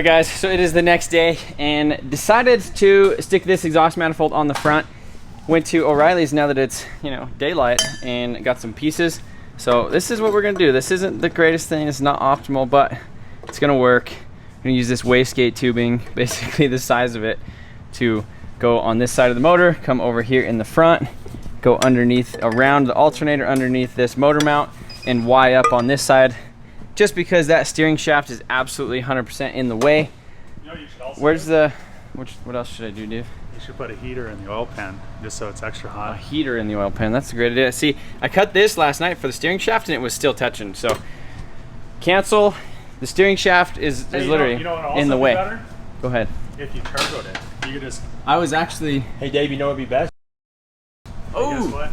Alright guys, so it is the next day and decided to stick this exhaust manifold on the front. Went to O'Reilly's now that it's, you know, daylight, and got some pieces. So this is what we're gonna do. This isn't the greatest thing, it's not optimal, but it's gonna work. I'm gonna use this wastegate tubing, basically the size of it, to go on this side of the motor, come over here in the front, go underneath, around the alternator, underneath this motor mount, and Y up on this side. Just because that steering shaft is absolutely 100% in the way. You know, you should also Where's the, what else should I do, Dave? You should put a heater in the oil pan, just so it's extra hot. A heater in the oil pan, that's a great idea. See, I cut this last night for the steering shaft and it was still touching, so cancel. The steering shaft is literally in the way. Better? Go ahead. If you turboed it, you could just... I was actually... Hey Dave, you know what would be best? Oh! Guess what?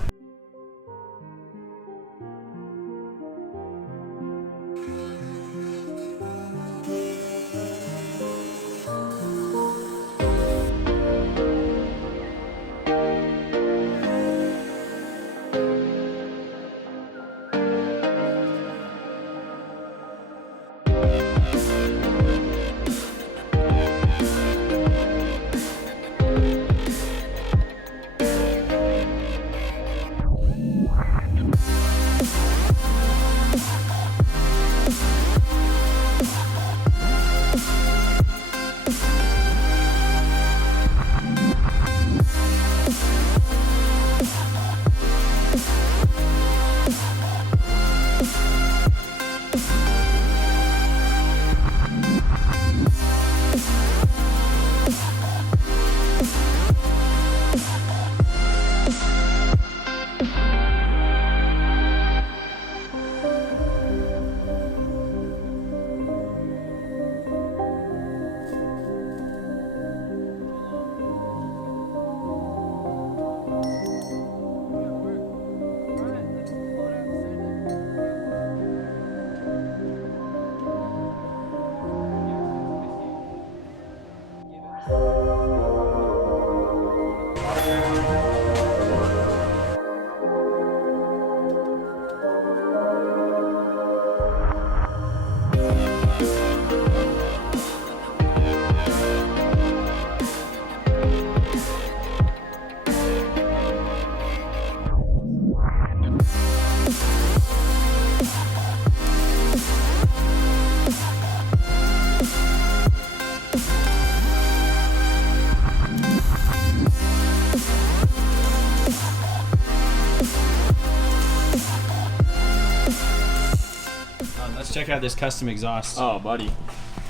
Let's check out this custom exhaust. Oh, buddy.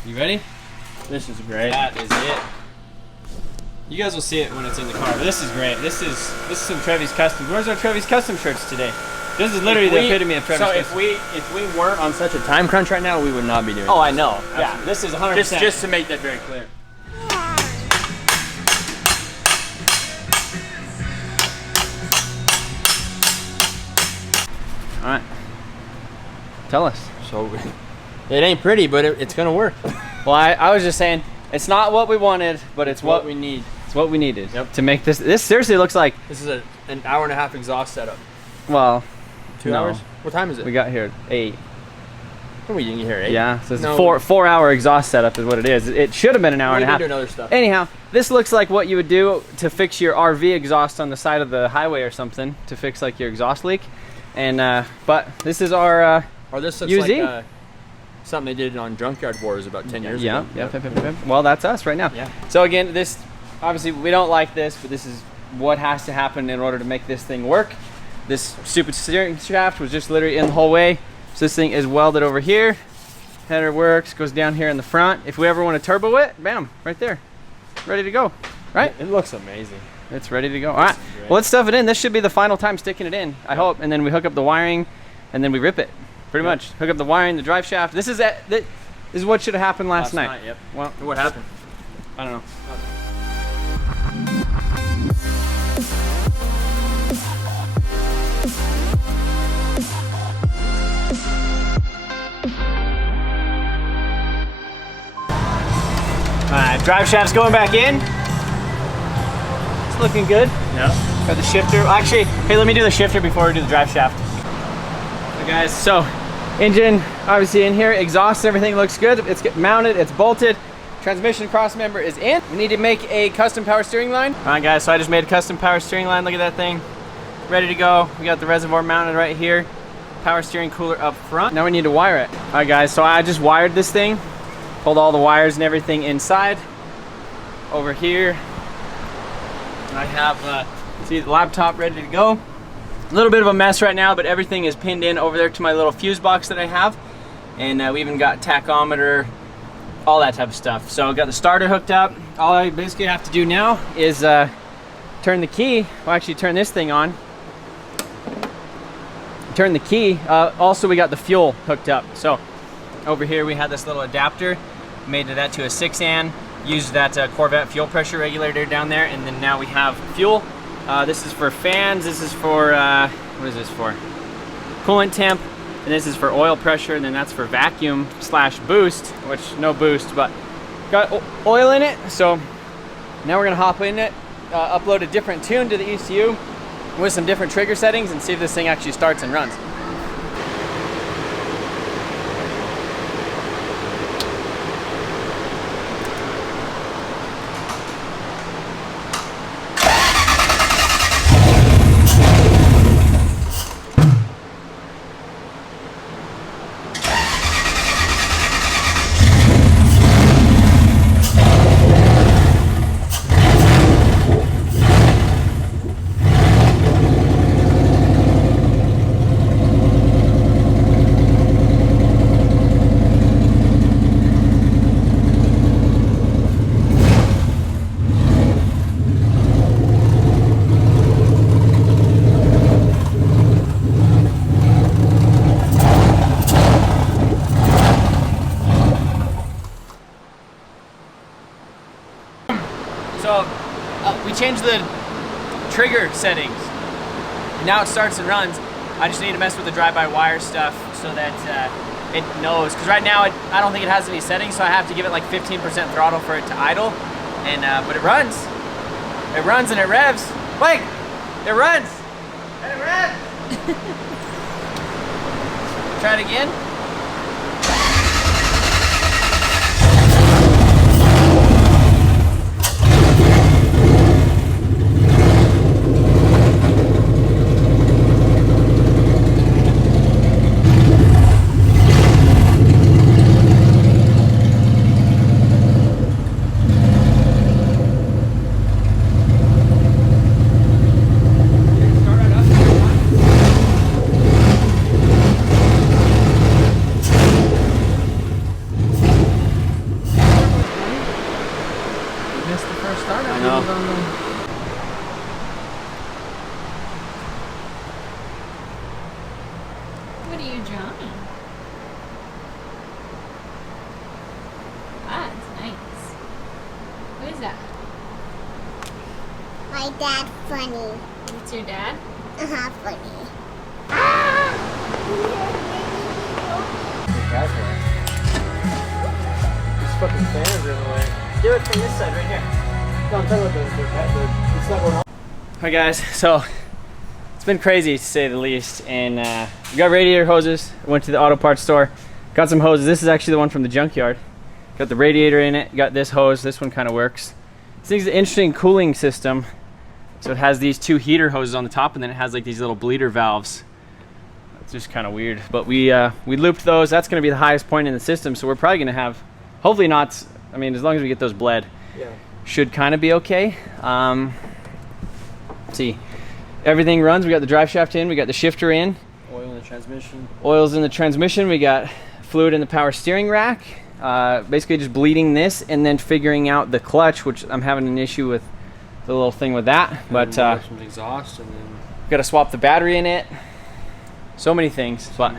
You ready? This is great. That is it. You guys will see it when it's in the car, but this is great. This is some Trevi's Custom. Where's our Trevi's Custom shirts today? This is literally the epitome of Trevi's Custom. So if we weren't on such a time crunch right now, we would not be doing Oh, this. I know. Absolutely. Yeah, this is 100%. Just to make that very clear. All right. Tell us. So it ain't pretty, but it's gonna work. Well, I was just saying, it's not what we wanted, but it's what we need. It's what we needed. Yep. To make this. This seriously looks like. This is an hour and a half exhaust setup. Well, 2 hours? What time is it? We got here at 8. When we didn't get here at 8? Yeah, so it's a 4-hour exhaust setup is what it is. It should have been an hour and a half. We can do other stuff. Anyhow, this looks like what you would do to fix your RV exhaust on the side of the highway or something, to fix like your exhaust leak. And but this is our or this looks UZ. like something they did on Junkyard Wars about 10 years ago. Yeah. Well, that's us right now. Yeah. So again, this obviously we don't like this, but this is what has to happen in order to make this thing work. This stupid steering shaft was just literally in the whole way. So this thing is welded over here. Header works, goes down here in the front. If we ever want to turbo it, bam, right there. Ready to go, right? It looks amazing. It's ready to go. All right, well, let's stuff it in. This should be the final time sticking it in, I hope. And then we hook up the wiring, and then we rip it. Pretty much. Hook up the wiring, the drive shaft. This is what should have happened last night. Yep. Well, what happened? I don't know. Alright, drive shaft's going back in. It's looking good. Yeah. Got the shifter. Actually, hey, let me do the shifter before we do the drive shaft. Okay, guys, so engine obviously in here, exhaust, everything looks good. It's mounted, it's bolted. Transmission cross member is in. We need to make a custom power steering line. All right guys, so I just made a custom power steering line. Look at that thing, ready to go. We got the reservoir mounted right here. Power steering cooler up front. Now we need to wire it. All right guys, so I just wired this thing, pulled all the wires and everything inside. Over here, I have see the laptop ready to go. A little bit of a mess right now, but everything is pinned in over there to my little fuse box that I have. And we even got tachometer, all that type of stuff. So I got the starter hooked up. All I basically have to do now is turn the key. Well, actually turn this thing on. Turn the key. Also, we got the fuel hooked up. So over here we had this little adapter, made that to a 6 amp, used that Corvette fuel pressure regulator down there, and then now we have fuel. This is for fans, this is for, what is this for? Coolant temp, and this is for oil pressure, and then that's for vacuum slash boost, which no boost, but got oil in it. So now we're gonna hop in it, upload a different tune to the ECU, with some different trigger settings and see if this thing actually starts and runs. So we changed the trigger settings. Now it starts and runs. I just need to mess with the drive-by-wire stuff so that it knows. Because right now I don't think it has any settings, so I have to give it like 15% throttle for it to idle. And but it runs. It runs and it revs. Wait, it runs and it revs. Try it again. What are you drawing? That's nice. What is that? My dad funny. It's your dad? Funny. These fucking fans are in the way. Do it from this side right here. No, I'm talking about the it's not going on. Hi guys, so it's been crazy to say the least, and we got radiator hoses. Went to the auto parts store, got some hoses. This is actually the one from the Junkyard. Got the radiator in it, got this hose. This one kind of works. This thing's an interesting cooling system. So it has these two heater hoses on the top, and then it has like these little bleeder valves. It's just kind of weird, but we looped those. That's going to be the highest point in the system, so we're probably going to have, hopefully not, I mean, as long as we get those bled, yeah, should kind of be okay. Let's see, everything runs. We got the drive shaft in, we got the shifter in, Oil in the transmission. oil's in the transmission, we got fluid in the power steering rack. Basically just bleeding this and then figuring out the clutch, which I'm having an issue with the little thing with that, but some exhaust, and then got to swap the battery in it. So many things, but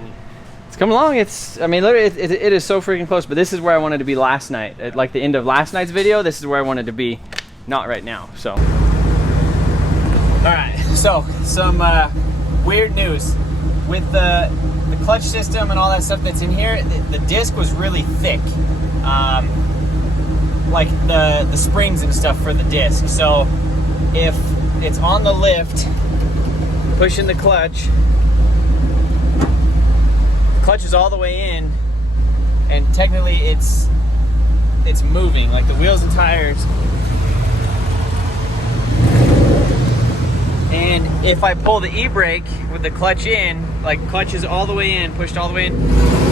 it's coming along. It's, I mean, literally, it is so freaking close. But this is where I wanted to be last night. At like the end of last night's video, this is where I wanted to be, not right now. So, all right. So some weird news with the clutch system and all that stuff that's in here. The disc was really thick, like the springs and stuff for the disc. So if it's on the lift, pushing the clutch is all the way in, and technically it's it's moving, like the wheels and tires. And if I pull the e-brake with the clutch in, like clutch is all the way in, pushed all the way in.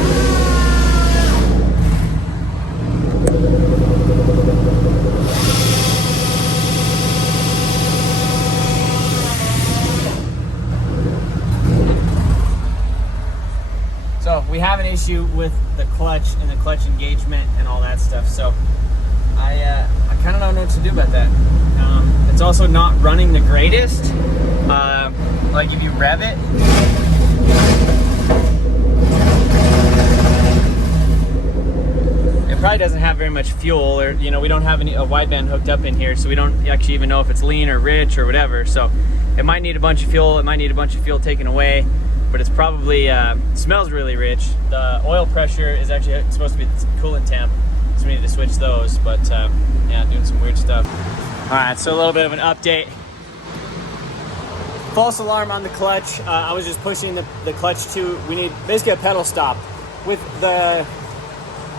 So we have an issue with the clutch and the clutch engagement and all that stuff. So I kind of don't know what to do about that. It's also not running the greatest. Like if you rev it, it probably doesn't have very much fuel, or you know, we don't have a wideband hooked up in here, so we don't actually even know if it's lean or rich or whatever. So it might need a bunch of fuel. It might need a bunch of fuel taken away. But it's probably, smells really rich. The oil pressure is actually supposed to be the coolant temp, so we need to switch those, but yeah, doing some weird stuff. All right, so a little bit of an update. False alarm on the clutch. I was just pushing the clutch to, we need basically a pedal stop. I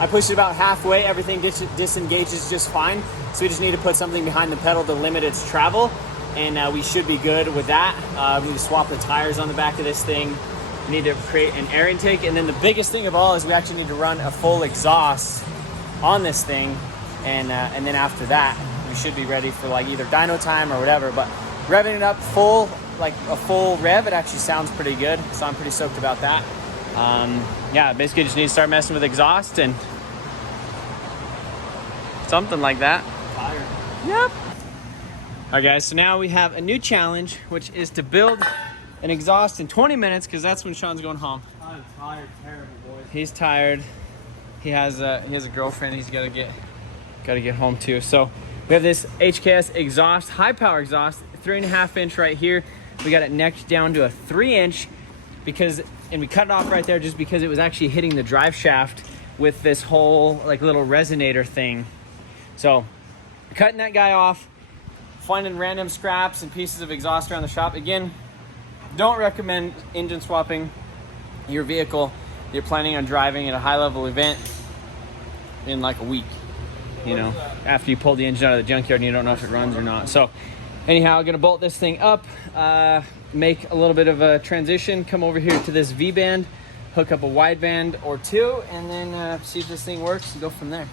pushed it about halfway, everything disengages just fine, so we just need to put something behind the pedal to limit its travel. And we should be good with that. We need to swap the tires on the back of this thing. We need to create an air intake. And then the biggest thing of all is we actually need to run a full exhaust on this thing. And then after that, we should be ready for like either dyno time or whatever. But revving it up full, like a full rev, it actually sounds pretty good. So I'm pretty stoked about that. Yeah, basically just need to start messing with exhaust and something like that. Tired. Yep. All right, guys, so now we have a new challenge, which is to build an exhaust in 20 minutes, because that's when Sean's going home. I'm tired, terrible, boys. He's tired. He has a girlfriend he's got to get home to. So we have this HKS exhaust, high power exhaust, 3.5 inch right here. We got it necked down to a 3 inch and we cut it off right there just because it was actually hitting the drive shaft with this whole like little resonator thing. So cutting that guy off, finding random scraps and pieces of exhaust around the shop. Again, don't recommend engine swapping your vehicle you're planning on driving at a high level event in like a week, you know, after you pull the engine out of the junkyard and you don't know if it runs or not. So anyhow, I'm gonna bolt this thing up, make a little bit of a transition, come over here to this V-band, hook up a wideband or two, and then see if this thing works and go from there.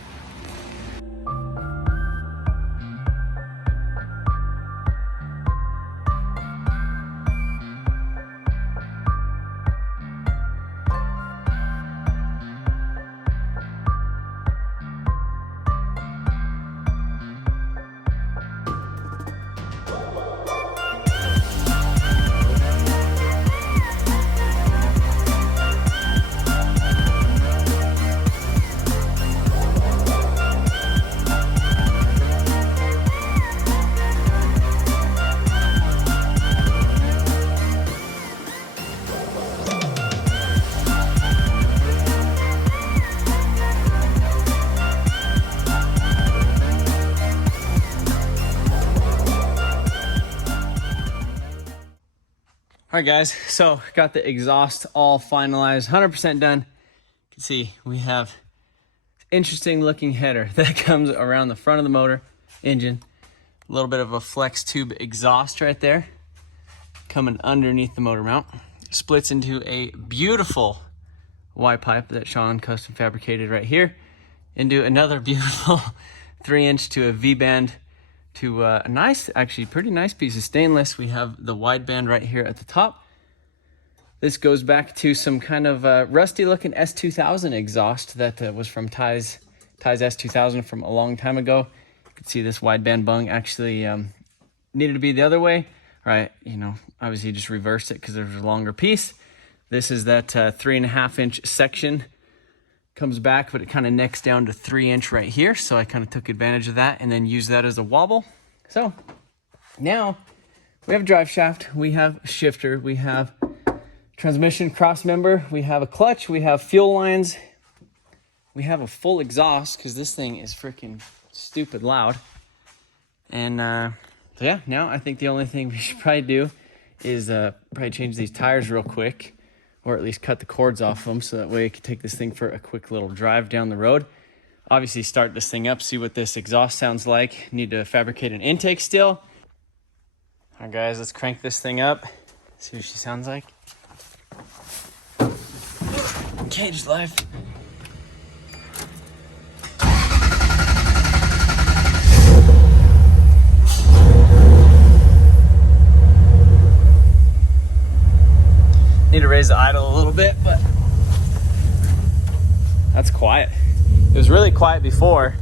All right, guys, so got the exhaust all finalized, 100% done. You can see we have interesting looking header that comes around the front of the motor engine. A little bit of a flex tube exhaust right there coming underneath the motor mount. Splits into a beautiful Y pipe that Sean custom fabricated right here into another beautiful 3 inch to a V-band to a nice, actually pretty nice piece of stainless. We have the wideband right here at the top. This goes back to some kind of rusty looking S2000 exhaust that was from Ty's S2000 from a long time ago. You can see this wideband bung actually needed to be the other way. Right, you know, obviously just reversed it because there's a longer piece. This is that 3.5 inch section. Comes back, but it kind of necks down to 3 inch right here. So I kind of took advantage of that and then used that as a wobble. So now we have a drive shaft, we have a shifter, we have transmission cross member, we have a clutch, we have fuel lines, we have a full exhaust because this thing is freaking stupid loud. And so yeah, now I think the only thing we should probably do is probably change these tires real quick, or at least cut the cords off them so that way I can take this thing for a quick little drive down the road. obviously start this thing up, see what this exhaust sounds like. Need to fabricate an intake still. All right, guys, let's crank this thing up. See what she sounds like. Cage life. Need to raise the idle a little bit, but that's quiet. It was really quiet before.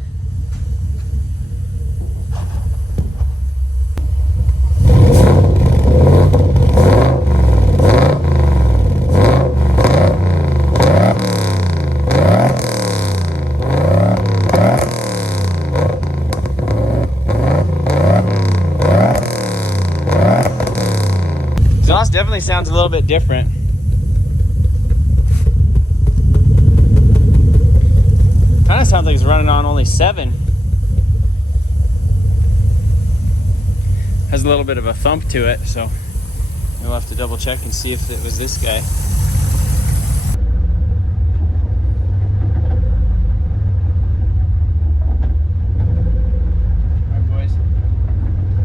Exhaust definitely sounds a little bit different. Kind of sounds like it's running on only 7. Has a little bit of a thump to it, so we'll have to double check and see if it was this guy. Alright, boys.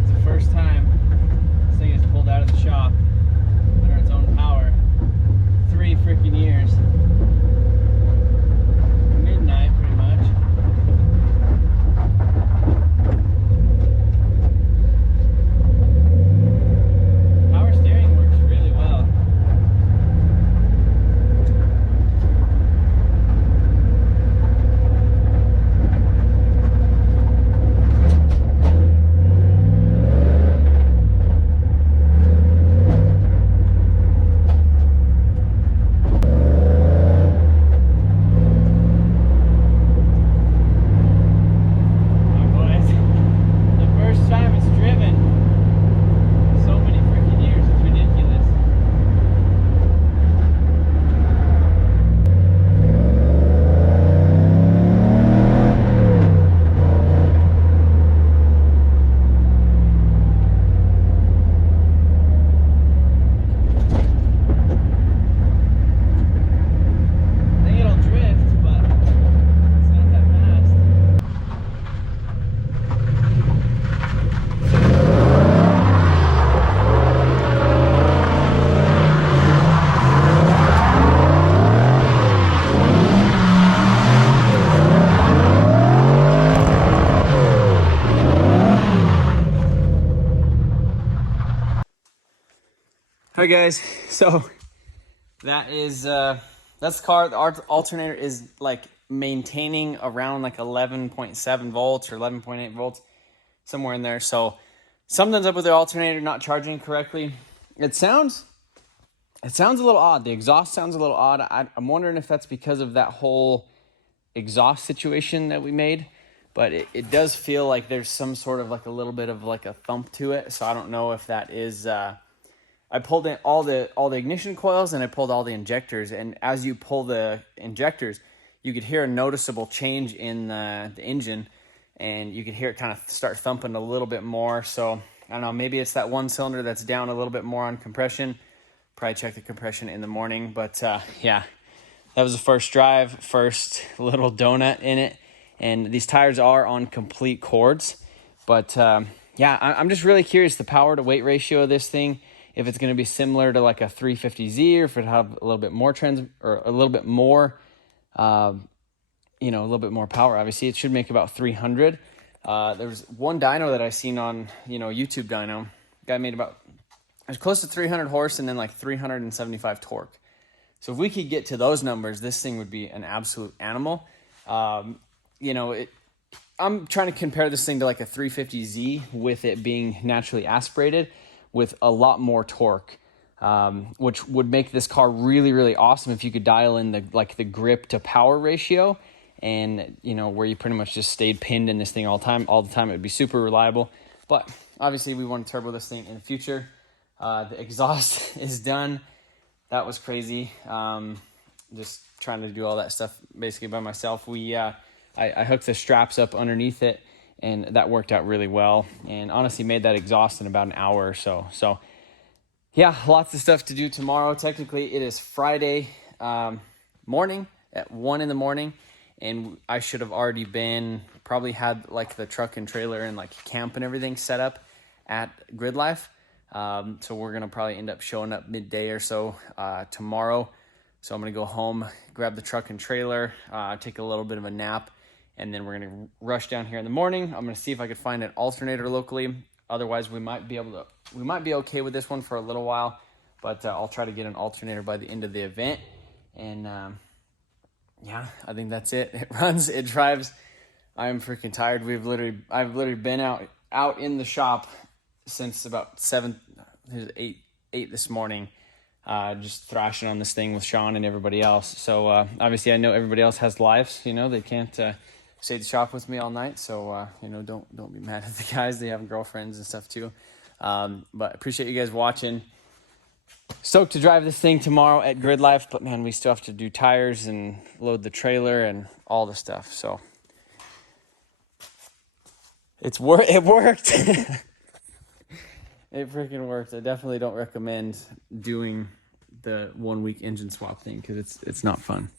It's the first time this thing is pulled out of the shop under its own power. 3 freaking years. Midnight, pretty much. Power steering works really well. Alright guys, so that is that's the car. The alternator is like maintaining around like 11.7 volts or 11.8 volts, somewhere in there. So something's up with the alternator not charging correctly. It sounds a little odd. The exhaust sounds a little odd. I'm wondering if that's because of that whole exhaust situation that we made, but it does feel like there's some sort of like a little bit of like a thump to it. So I don't know if that is I pulled in all the ignition coils and I pulled all the injectors, and as you pull the injectors, you could hear a noticeable change in the engine, and you could hear it kind of start thumping a little bit more. So I don't know, maybe it's that one cylinder that's down a little bit more on compression. Probably check the compression in the morning, but yeah, that was the first drive, first little donut in it, and these tires are on complete cords. But yeah, I'm just really curious the power to weight ratio of this thing, if it's going to be similar to like a 350Z, or if it have a little bit more or a little bit more, you know, a little bit more power. Obviously, it should make about 300. There was one dyno that I seen on, you know, YouTube dyno. Guy made about, it was close to 300 horse and then like 375 torque. So if we could get to those numbers, this thing would be an absolute animal. You know, I'm trying to compare this thing to like a 350Z with it being naturally aspirated with a lot more torque, which would make this car really, really awesome if you could dial in the grip to power ratio, and you know, where you pretty much just stayed pinned in this thing all the time. It would be super reliable. But obviously we want to turbo this thing in the future. The exhaust is done. That was crazy. Just trying to do all that stuff basically by myself. I hooked the straps up underneath it, and that worked out really well, and honestly made that exhaust in about an hour or so. So yeah, lots of stuff to do tomorrow. Technically it is Friday morning at 1 in the morning, and I should have already probably had like the truck and trailer and like camp and everything set up at Gridlife. So we're gonna probably end up showing up midday or so tomorrow. So I'm gonna go home, grab the truck and trailer, take a little bit of a nap, and then we're gonna rush down here in the morning. I'm gonna see if I could find an alternator locally. Otherwise, we might be okay with this one for a little while, but I'll try to get an alternator by the end of the event. And yeah, I think that's it. It runs, it drives. I am freaking tired. I've literally been out in the shop since about 8 this morning, just thrashing on this thing with Sean and everybody else. So obviously I know everybody else has lives, you know, they can't stay at the shop with me all night. So you know, don't be mad at the guys. They have girlfriends and stuff too. But appreciate you guys watching. Stoked to drive this thing tomorrow at Gridlife, but man, we still have to do tires and load the trailer and all the stuff. So it worked. It freaking worked. I definitely don't recommend doing the 1 week engine swap thing because it's not fun.